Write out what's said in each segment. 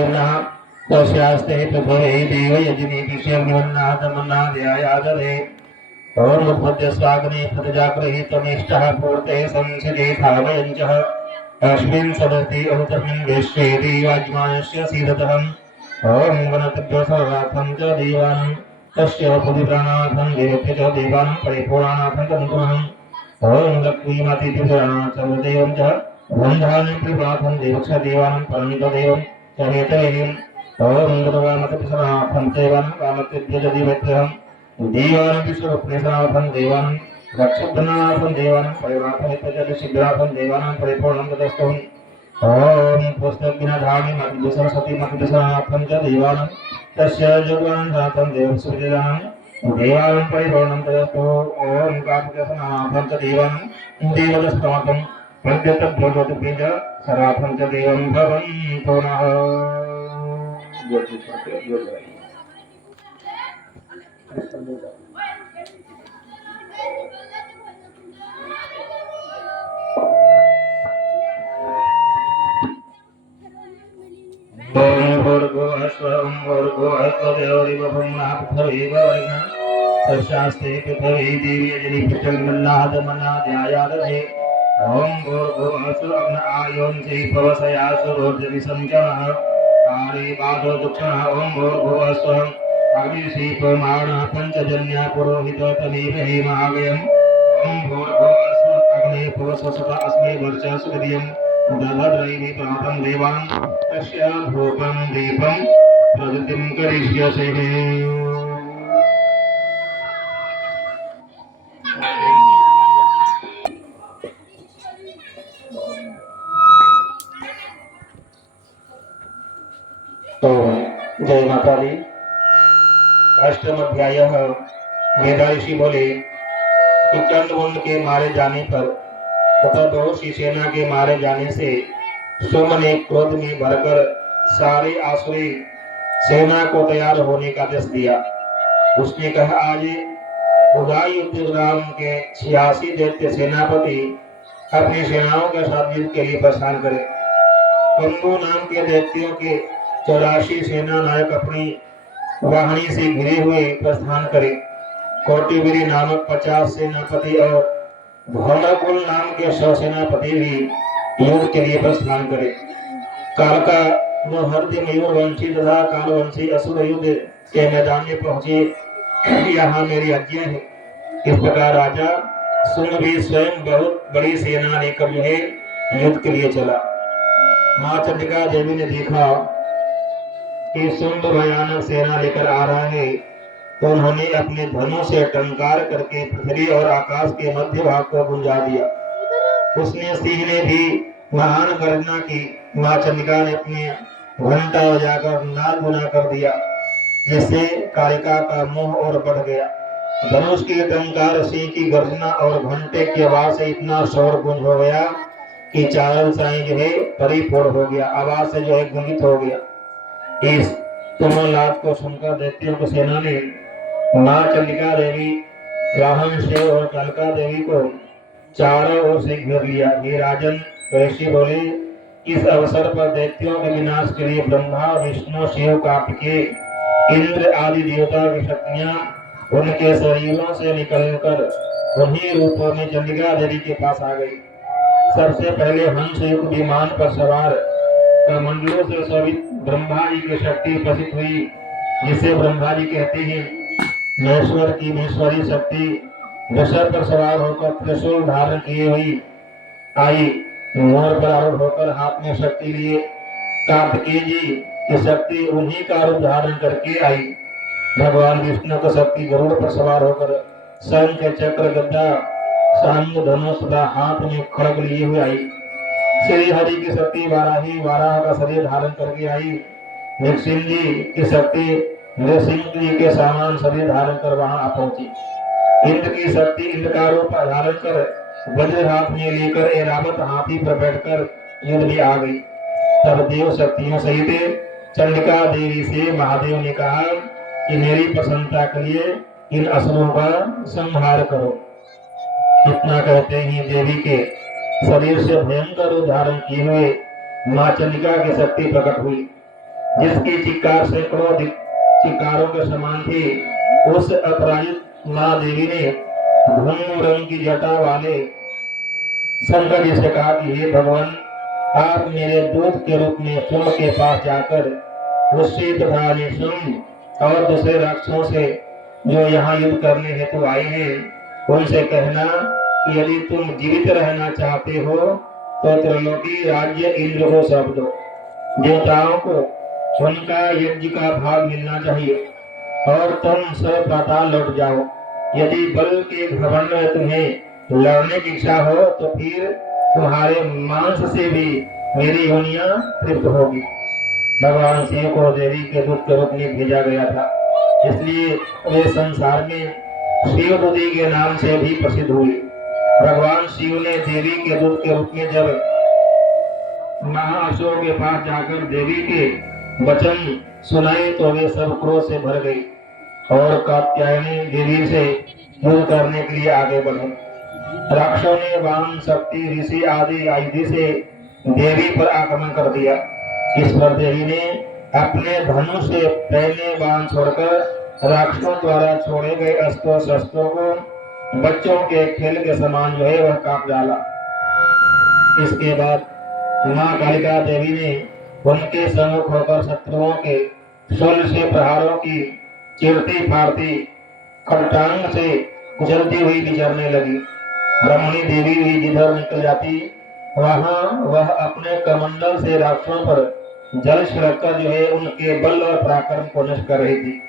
प्रमुदिनः तस्यास्ते पृथ्वी देव यजनी विषयनिवन्नादमन्नाद्यायादरे ओम उद्भद्य स्वाग्ने प्रतिजागृहीतमिष्टः पूर्ते संसिदे धावयञ्चः अस्मिन् सदति अमृतस्मिन् विश्वे देवाज्मानस्य सीदतः ओम गणतभ्यो सर्वार्थं च देवान् तस्य पुदिप्राणार्थं देवस्य च देवान् परिपूर्णार्थं च मुकुरम् ओम लक्ष्मीमातिभिर्णार्थं देवं च बन्धानं त्रिपाठं देवस्य देवानं परमितदेवं च नेतरेयम् ओम गणवामतिभिर्णार्थं देवानं कामतिभ्य च देवत्यहं देवानं विश्वप्रेषणार्थं देवानं रक्षणार्थं देवानं परिवारार्थं च सिद्धार्थं देवानं परिपूर्णं तदस्तु ओम पुस्तकविनाधानि मतिः सरस्वती मतिः च देवानं तस्य जगवान् जातं देवसुर्यदानं देवानं परिपूर्णं तदस्तु ओम कार्तिकसनाथं च देवानं देवदस्तमतं प्रद्युतभ्योतिः च सराथं च देवं भवन्तु नः ओम भूर्भुवः स्वं भूर्भुवः स्वदेवरिवभुम्ना पृथिवीवरेण्यः तस्यास्ते पृथिवी देवी यजनी पृथ्वीर्मन्नादमन्नाद्यायादधे ओम भूर्भुवः स्वं आयोन्ति भवसयासुरोर्जविसञ्चरः काले बाधो दुक्षणः ओम भूर्भुवः स्वं अग्निशीपमाणः पञ्चजन्या पुरोहितोतमेव हेमागयम् ओम भूर्भुवः स्वं अग्ने भुवस्वसुता अस्मै वर्चः सुहृदयम् दधद्रैः प्रातं देवान् तस्य भूपं दीपं प्रगतिं करिष्यसे तो जय माता दी। अष्टम अध्याय वेदाऋषि बोले कि चंद्रवंद के मारे जाने पर तथा बहुत सी सेना के मारे जाने से सोम ने क्रोध में भरकर सारे आसुरी सेना को तैयार होने का आदेश दिया। उसने कहा आज उदययुद्धराम के 86 दैत्य सेनापति अपनी सेनाओं के साथ युद्ध के लिए प्रस्थान करें। कंबू नाम के दैत्यों के 84 सेना नायक अपनी वाहनी से घिरे हुए प्रस्थान करें। कोटिवीरी नामक 50 सेनापति और भौमकुल नाम के 100 सेनापति भी युद्ध के लिए प्रस्थान करें। कालका हृदय मयूर वंशी तथा कालवंशी असुर युद्ध के मैदान में पहुंचे। यहाँ मेरी आज्ञा है। इस प्रकार राजा सुन भी स्वयं बहुत बड़ी सेना लेकर जो है युद्ध के लिए चला। माँ चंडिका देवी ने देखा कि सुंद भयानक सेना लेकर आ रहा है तो उन्होंने अपने धनुष से टंकार करके पृथ्वी और आकाश के मध्य भाग को गुंजा दिया। उसने सिंह ने भी महान गर्जना की। माँ चंडिका ने अपने घंटा बजाकर नाद गुना कर दिया जिससे कालिका का मोह और बढ़ गया। धनुष की टंकार, सिंह की गर्जना और घंटे की आवाज से इतना शोर गुंज हो गया कि चावल साई जो है परिपूर्ण हो गया, आवाज से जो है गुंजित हो गया। इस तुमलाद को सुनकर दैत्यों की सेना ने माँ चंडिका देवी, राहन शिव और कालिका देवी को चारों ओर से घेर लिया। हे राजन, ऋषि बोले इस अवसर पर दैत्यों के विनाश के लिए ब्रह्मा, विष्णु, शिव, कार्तिकेय, इंद्र आदि देवता की शक्तियां उनके शरीरों से निकलकर उन्हीं रूपों में चंडिका देवी के पास आ गई। सबसे पहले हंस युक्त विमान पर सवार कमंडलों से शोभित ब्रह्मा जी की शक्ति प्रसिद्ध हुई जिसे ब्रह्मा जी कहते हैं। महेश्वर की महेश्वरी शक्ति वृषभ पर सवार होकर त्रिशूल धारण किए हुई आई। मोर पर आरूढ़ होकर हाथ में शक्ति लिए कार्तिकेय जी की शक्ति उन्हीं का रूप धारण करके आई। भगवान विष्णु की शक्ति गरुड़ पर सवार होकर शंख, चक्र, गदा, सांग, धनुष तथा हाथ में खड़ग लिए हुए आई। श्री हरि की शक्ति वाराही वाराह का शरीर धारण करके आई। नृसिंह जी की शक्ति नृसिंह जी के समान शरीर धारण कर वहां आ पहुंची। इंद्र की शक्ति इंद्र का रूप धारण कर वज्र हाथ में लेकर ऐरावत हाथी पर बैठकर युद्ध में आ गई। तब देव शक्तियों सहित चंडिका देवी से महादेव ने कहा कि मेरी प्रसन्नता के लिए इन असुरों का संहार करो। इतना कहते ही देवी के शरीर से भयंकर रूप धारण किए हुए माँ चंडिका की शक्ति प्रकट हुई। जिसकी चिक्कार सैकड़ों चिक्कारों के समान थी, उस अपराजित माँ देवी ने धूम रंग की जटा वाले शंकर जी से कहा कि हे भगवान, आप मेरे दूत के रूप में शुंभ के पास जाकर उससे तथा निशुंभ और दूसरे राक्षसों से जो यहाँ युद्ध करने हेतु आए हैं उनसे कहना कि यदि तुम जीवित रहना चाहते हो तो त्रिलोकी राज्य इंद्र को सौंप दो। देवताओं को उनका यज्ञ का भाग मिलना चाहिए और तुम सब पाताल लौट जाओ। यदि बल के घमंड में तुम्हें लड़ने की इच्छा हो तो फिर तुम्हारे मांस से भी मेरी योनियां तृप्त होगी। भगवान शिव को देवी के दूत के रूप में भेजा गया था, इसलिए वे संसार में शिवदूती के नाम से भी प्रसिद्ध हुए। भगवान शिव ने देवी के दूत के रूप में जब महाअसुरों के पास जाकर देवी के वचन सुनाए तो वे सब क्रोध से भर गए और कात्यायनी देवी से युद्ध करने के लिए आगे बढ़े। राक्षसों ने वाम, शक्ति, ऋषि आदि आयुधि से देवी पर आक्रमण कर दिया। इस पर देवी ने अपने धनुष से पहले बाण छोड़कर राक्षसों द्वारा छोड़े गए अस्त्रों शस्त्रों को बच्चों के खेल के समान जो है वह काट डाला। इसके बाद माँ कालिका देवी ने उनके सम्मुख होकर शत्रुओं के शूल से प्रहारों की चीरती फाड़ती खड़टांग से कुचलती हुई विचरने लगी। ब्रह्मणी देवी भी जिधर निकल जाती वहां वह अपने कमंडल से राक्षसों पर जल छिड़ककर जो है उनके बल और पराक्रम को नष्ट कर रही थी।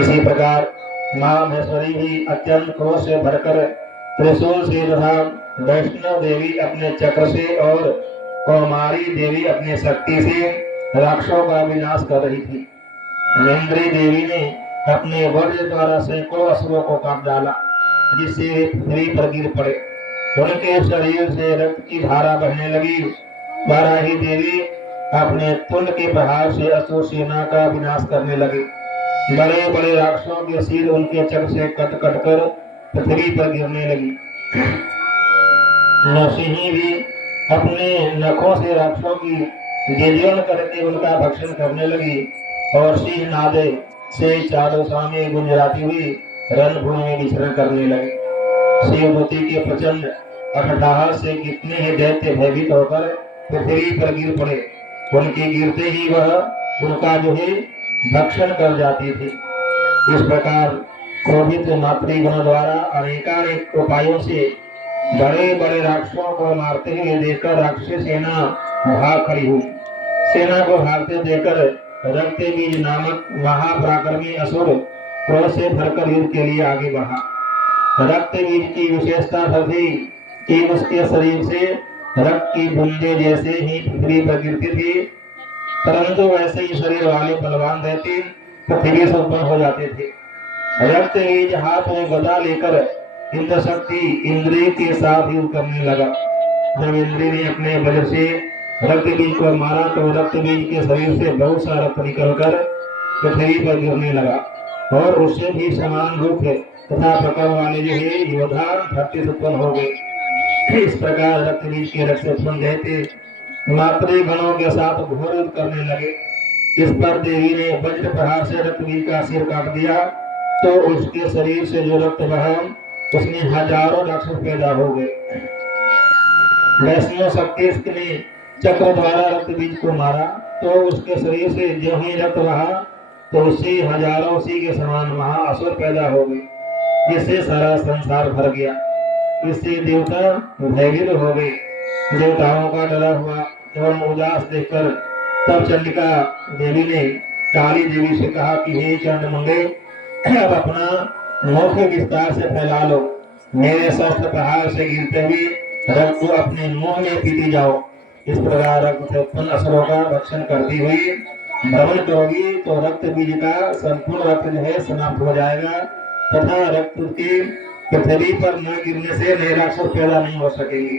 इसी प्रकार माँ महेश्वरी भी अत्यंत क्रोध से भरकर त्रिशूल से तथा वैष्णव देवी अपने चक्र से और कौमारी देवी अपने शक्ति से राक्षसों का विनाश कर रही थी। इंद्री देवी ने अपने वज्र द्वारा सैकड़ों असुरों को काट डाला, जिससे वे पृथ्वी पर गिर पड़े। उनके शरीर से रक्त की धारा बहने लगी। वाराही देवी अपने तुंड के प्रहार से असुर सेना का विनाश करने लगे। बड़े बड़े राक्षसों के सिर उनके चक्र से कट कट कर पृथ्वी पर गिरने लगी। नरसिंही भी अपने नखों से राक्षसों की गेजन करके उनका भक्षण करने लगी और सिंह नादे से चारों सामने गुंजराती हुई रणभूमि में विचरण करने लगे। शिवदूती के प्रचंड अट्टहास से कितने ही दैत्य भयभीत होकर पृथ्वी पर गिर पड़े। उनके गिरते ही वह उनका जो है भक्षण कर जाती थी। इस प्रकार क्रोधित मातृगण द्वारा अनेकानेक उपायों से बड़े बड़े राक्षसों को मारते हुए देखकर राक्षसी सेना भाग खड़ी हुई। सेना को भागते देखकर रक्तबीज नामक महापराक्रमी असुर क्रोध से भरकर युद्ध के लिए आगे बढ़ा। रक्तबीज की विशेषता थी कि उसके शरीर से रक्त की बूंदे जैसे ही पृथ्वी पर गिरती थी, परंतु वैसे ही शरीर वाले बलवान दैत्य पृथ्वी से उत्पन्न हो जाते थे। रक्तबीज हाथ में गदा लेकर इंद्र शक्ति इंद्री के साथ युद्ध करने लगा। जब इंद्री ने अपने वज्र से रक्तबीज को मारा तो रक्तबीज के शरीर से बहुत सा रक्त निकलकर पृथ्वी पर गिरने लगा और उससे भी समान रूप तथा प्रकार वाले जो है योद्धा धरती से उत्पन्न हो गए। इस प्रकार रक्तबीज के रक्त से उत्पन्न दैत्य मातृगणों के साथ घोर युद्ध करने लगे। इस पर देवी ने वज्र प्रहार से रक्तबीज का सिर काट दिया तो उसके शरीर से जो रक्त बहा उसमें हजारों राक्षस पैदा हो गए। वैष्णव शक्ति ने चक्र द्वारा रक्तबीज को मारा तो उसके शरीर से जो ही रक्त बहा तो उससे हजारों उसी के समान महाअसुर पैदा हो गए, जिससे सारा संसार भर गया। इससे देवता भयभीत हो गए। देवताओं का डरा हुआ एवं उदास देखकर तब चंडिका देवी ने काली देवी से कहा कि हे चंडमुंडे, अब अपना मुख विस्तार से फैला लो। मेरे शस्त्र प्रहार से गिरते हुए रक्त को अपने मुंह में पीती जाओ। इस प्रकार रक्त से उत्पन्न असुरों का भक्षण करती हुई भ्रमण करोगी तो रक्त बीज का संपूर्ण रक्त जो है समाप्त हो जाएगा तथा रक्त की पृथ्वी पर न गिरने से नए राक्षस पैदा नहीं हो सकेंगे।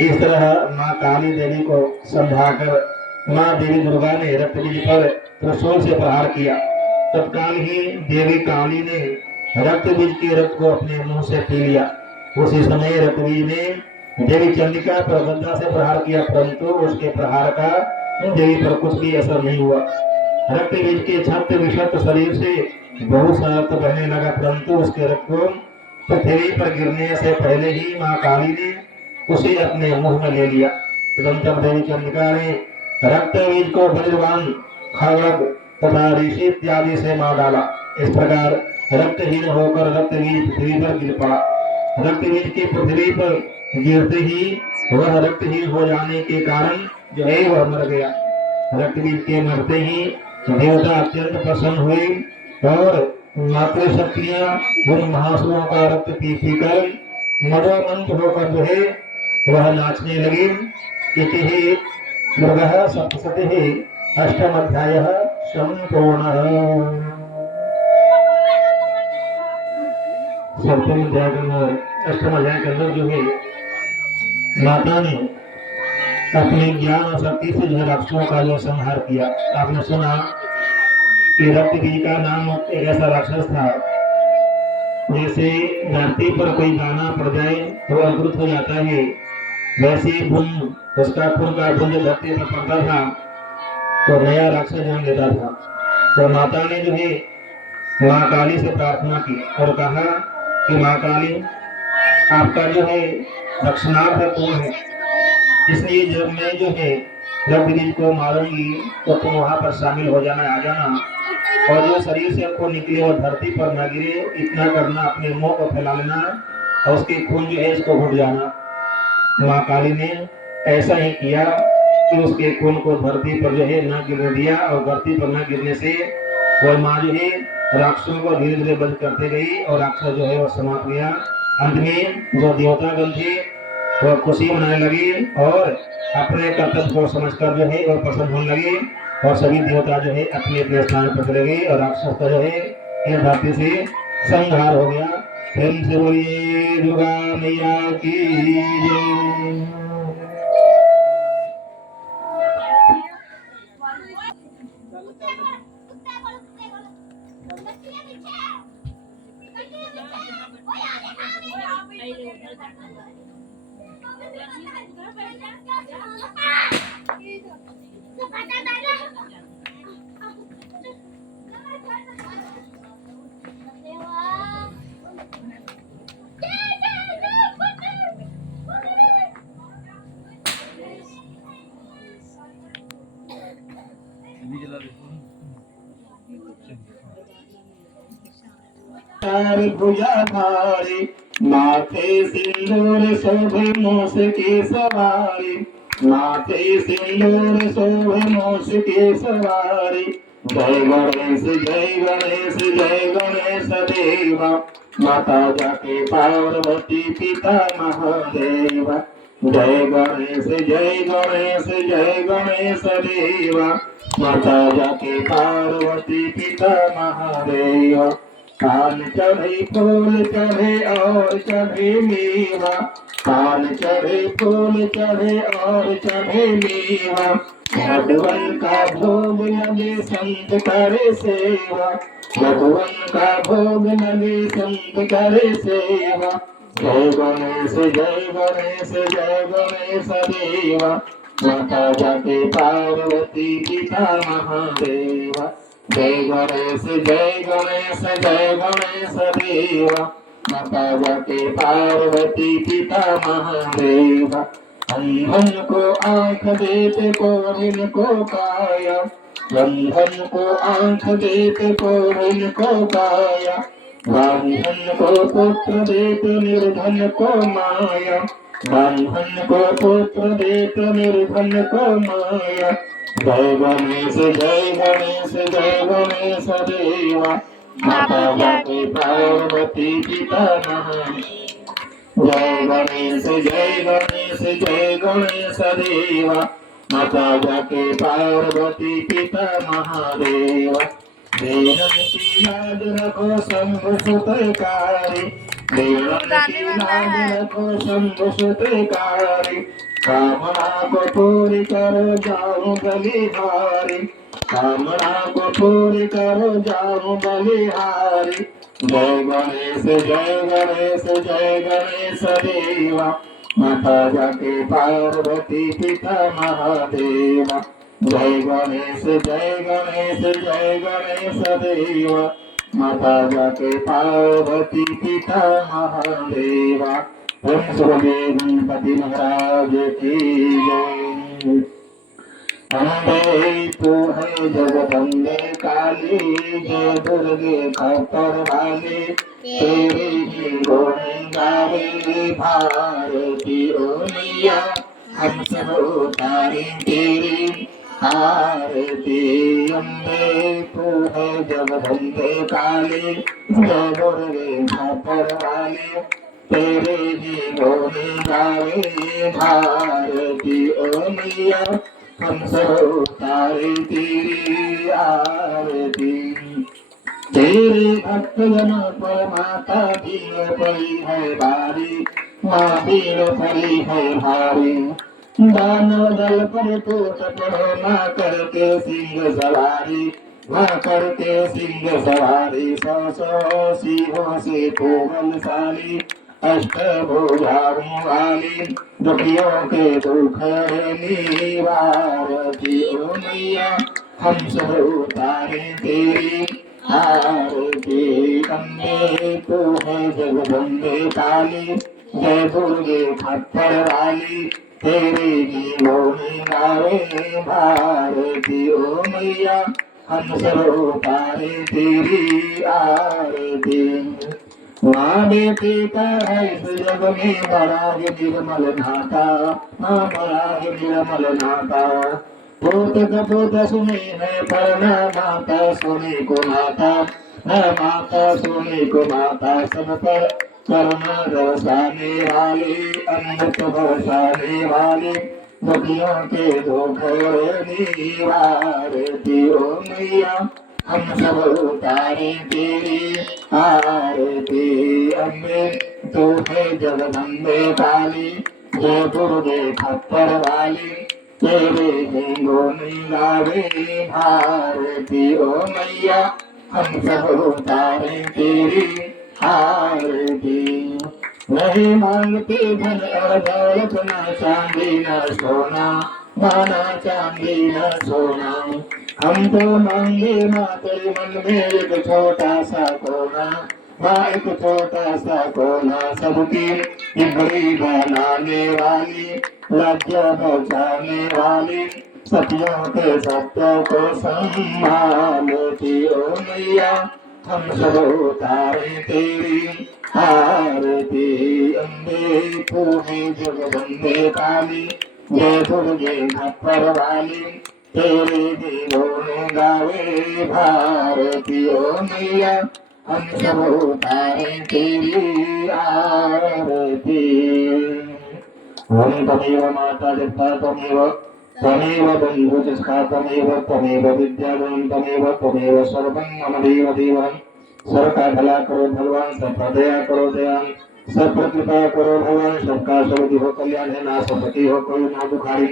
इस तरह माँ काली देवी को समझाकर माँ देवी दुर्गा ने रक्त बीज पर त्रिशूल से प्रहार किया। तत्काल ही देवी काली ने रक्त बीज के रक्त को अपने मुंह से पी लिया। उसी समय रक्त बीज ने देवी चंडिका पर गदा से प्रहार किया, परंतु उसके प्रहार का देवी पर कुछ भी असर नहीं हुआ। रक्त बीज के छत विषत शरीर से बहुत सा रक्त बहने लगा, परंतु उसके रक्त को पृथ्वी पर गिरने से पहले ही माँ काली ने उसे अपने मुंह में ले लिया। तुरंत देवी चंद्रिका ने रक्त बीज को बलिदान खड़ग तथा ऋषि इत्यादि से मार डाला। इस प्रकार रक्तहीन होकर रक्त बीज पृथ्वी पर गिर पड़ा। रक्त बीज के पृथ्वी पर गिरते ही वह रक्तहीन हो जाने के कारण जो है वह मर गया। रक्त बीज के मरते ही देवता अत्यंत प्रसन्न हुए और मातृशक्तियां उन महासुरों का रक्त पी पी कर मदोमंत होकर जो है वह नाचने लगे। इति मृगः सप्तशतिः अष्टम अध्यायः संपूर्णः। सप्तम अध्याय के अंदर अष्टम अध्याय के अंदर जो है माता ने अपने ज्ञान और शक्ति से जो राक्षसों का जो संहार किया। आपने सुना कि रक्त बीज का नाम एक ऐसा राक्षस था, जैसे धरती पर कोई दाना पड़ जाए तो अंकुरित हो जाता है, वैसे बूंद उसका खून का बूंद धरती पर पड़ता था तो नया राक्षस जन्म लेता था। तो माता ने जो है माँ काली से प्रार्थना की और कहा कि माँ काली, आपका जो है रक्षणार्थ कौन है, इसलिए जब मैं जो है रक्त बीज को मारूंगी तो तुम वहां पर शामिल हो जाना, आ जाना, और जो शरीर से आपको निकले और धरती पर न गिरे इतना करना, अपने मुंह को फैला लेना और उसके खून जो है इसको घुट जाना। माँ काली ने ऐसा ही किया कि उसके खून को धरती पर जो है न गिरने दिया और धरती पर न गिरने से वह माँ जो है राक्षसों को धीरे धीरे बंद करते गई और राक्षस जो है वह समाप्त गया। अंत में जो देवतागण थे वह खुशी मनाने लगे और अपने कर्तव्य को समझकर जो है वह प्रसन्न होने लगे और सभी देवता जो है अपने अपने स्थान पर चले गए और राक्षस का जो है इस धरती से संहार हो गया। फिर से बोलिए दुर्गा मैया की जय। भुजाधारी माथे सिंदूर शोभे मोस के सवारी, माथे सिंदूर शोभे मोस के सवारी। जय गणेश जय गणेश जय गणेश देवा, माता जाके पार्वती पिता महादेवा। जय गणेश जय गणेश जय गणेश देवा, माता जाके पार्वती पिता महादेवा। कान चढ़े फूल चढ़े और चढ़े मेवा, कान चढ़े फूल चढ़े और चढ़े मेवा। भगवान का भोग लगे संत करे सेवा, भगवान का भोग लगे संत करे सेवा। जय गणेश जय गणेश जय गणेश देवा, माता जाके पार्वती पिता महादेवा। जय गणेश जय गणेश जय गणेश देवा, माता जाके पार्वती पिता महादेवा। अंधन को आंख देते कोढ़िन को काया, अंधन को आंख देते कोढ़िन को काया। ब्राह्मण को पुत्र देते निर्धन को माया, ब्राह्मण को पुत्र देते निर्धन को माया। जय गणेश जय गणेश जय गणेश देवा, माता जाके पार्वती पिता महादेवा। जय गणेश जय गणेश जय गणेश देवा, माता जाके पार्वती पिता महादेवा। देवन की लाज रखो शंभु सुतकारी, देवन की लाज रखो शंभु सुतकारी। कामना को पूरी करो जाऊं बलिहारी, कामना को पूरी करो जाऊं बलिहारी। जय गणेश जय गणेश जय गणेश देवा, माता जाके पार्वती पिता महादेवा। जय गणेश जय गणेश जय गणेश देव। माता जाके पार्वती पिता महादेवा। ओम सूर्यदेव गणपति महाराज की जय। अम्बे तू है जगदम्बे काली, जय दुर्गे खप्पर वाली। तेरी ही गुण गावे भारती ओ मैया, हम सब उतारे तेरी आरती। अम्बे तू है जगदम्बे काली, जय दुर्गे खप्पर वाली। तेरे ही गुण गावे भारती ओ मैया, हम सब उतारे तेरी आरती। तेरे भक्तजनों पर माता भीड़ पड़ी है भारी, माँ भीड़ पड़ी है भारी। दानव दल पर टूट पड़ो, माँ करके सिंह सवारी, माँ करके सिंह सवारी। सौ सौ सिंहों से तू बलशाली, अष्टभुजाओं वाली। दुखियों के दुख निवारती ओ मैया, हम सब उतारे तेरी आरती। अम्बे तू है जगदम्बे काली, जय दुर्गे खप्पर वाली। तेरे ही गुण गावे भारती ओ मैया, हम सब उतारे तेरी आरती। माँ बेटी का है इस जग में बड़ा निर्मल नाता, माँ बड़ा निर्मल नाता। पूत कपूत सुने है पढ़ना, माता सुने को माता है, माता सुने को माता। सब पर करुणा बरसाने वाली, अमृत बरसाने वाली। दुखियों के दुख निवारती ओ मैया, हम सब उतारे तेरी आरती। अम्बे तू है जगदम्बे काली, जय दुर्गे खप्पर वाली। तेरे ही गुण गावे भारती ओ मैया, हम सब उतारे तेरी आरती। नहीं मांगते धन और दौलत, न चांदी न सोना, माना चांदी न सोना। हम तो मांगे माँ तेरे मन में एक छोटा सा कोना, माँ एक छोटा सा कोना। सबकी बड़ी बनाने वाली, राज्य बचाने वाली। सत्यों के सत्य को संभालती ओ मैया, हम सब उतारे तेरी आरती। अम्बे तू है जगदम्बे काली, जय दुर्गे खप्पर वाली। तेरे ही गुण गावे भारती ओ मैया, हम सब उतारे तेरी आरती। ओम तमेव माता जगता तमेव, तमेव बंधु जिसका तमेव, तमेव विद्यावान तमेव, तमेव सर्वं मम देव देवं। सबका भला करो भगवान, सबका दया करो दयान। सब पर कृपा करो भगवान, सबका सब हो कल्याण है, ना सबकी हो कोई ना दुखारी।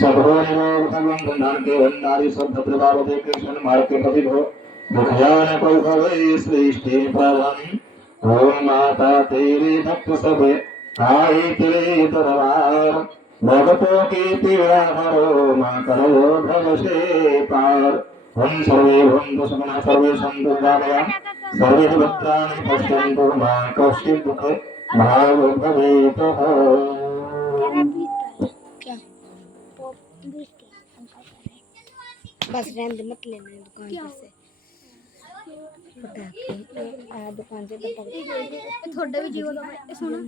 सब हो निरोग भगवान, धन के भंडारी। सब भद्र बाबा कृष्ण मार के पति हो, दुखयान कोई भवे सृष्टि परम। ओम माता तेरे भक्त सब आए तेरे दरबार, भक्तों की पीड़ा हरो, माँ करो भव से पार। हम सर्वे भवन्तु सुखिनः, सर्वे सन्तु निरामया, सर्वे भद्राणि पश्यन्तु मा कश्चित् दुःख भाग् भवेत्। क्या बस रहने दे, मत लेना है दुकान पर से पटाखे। दुकान से तो थोड़ा भी जीव सुना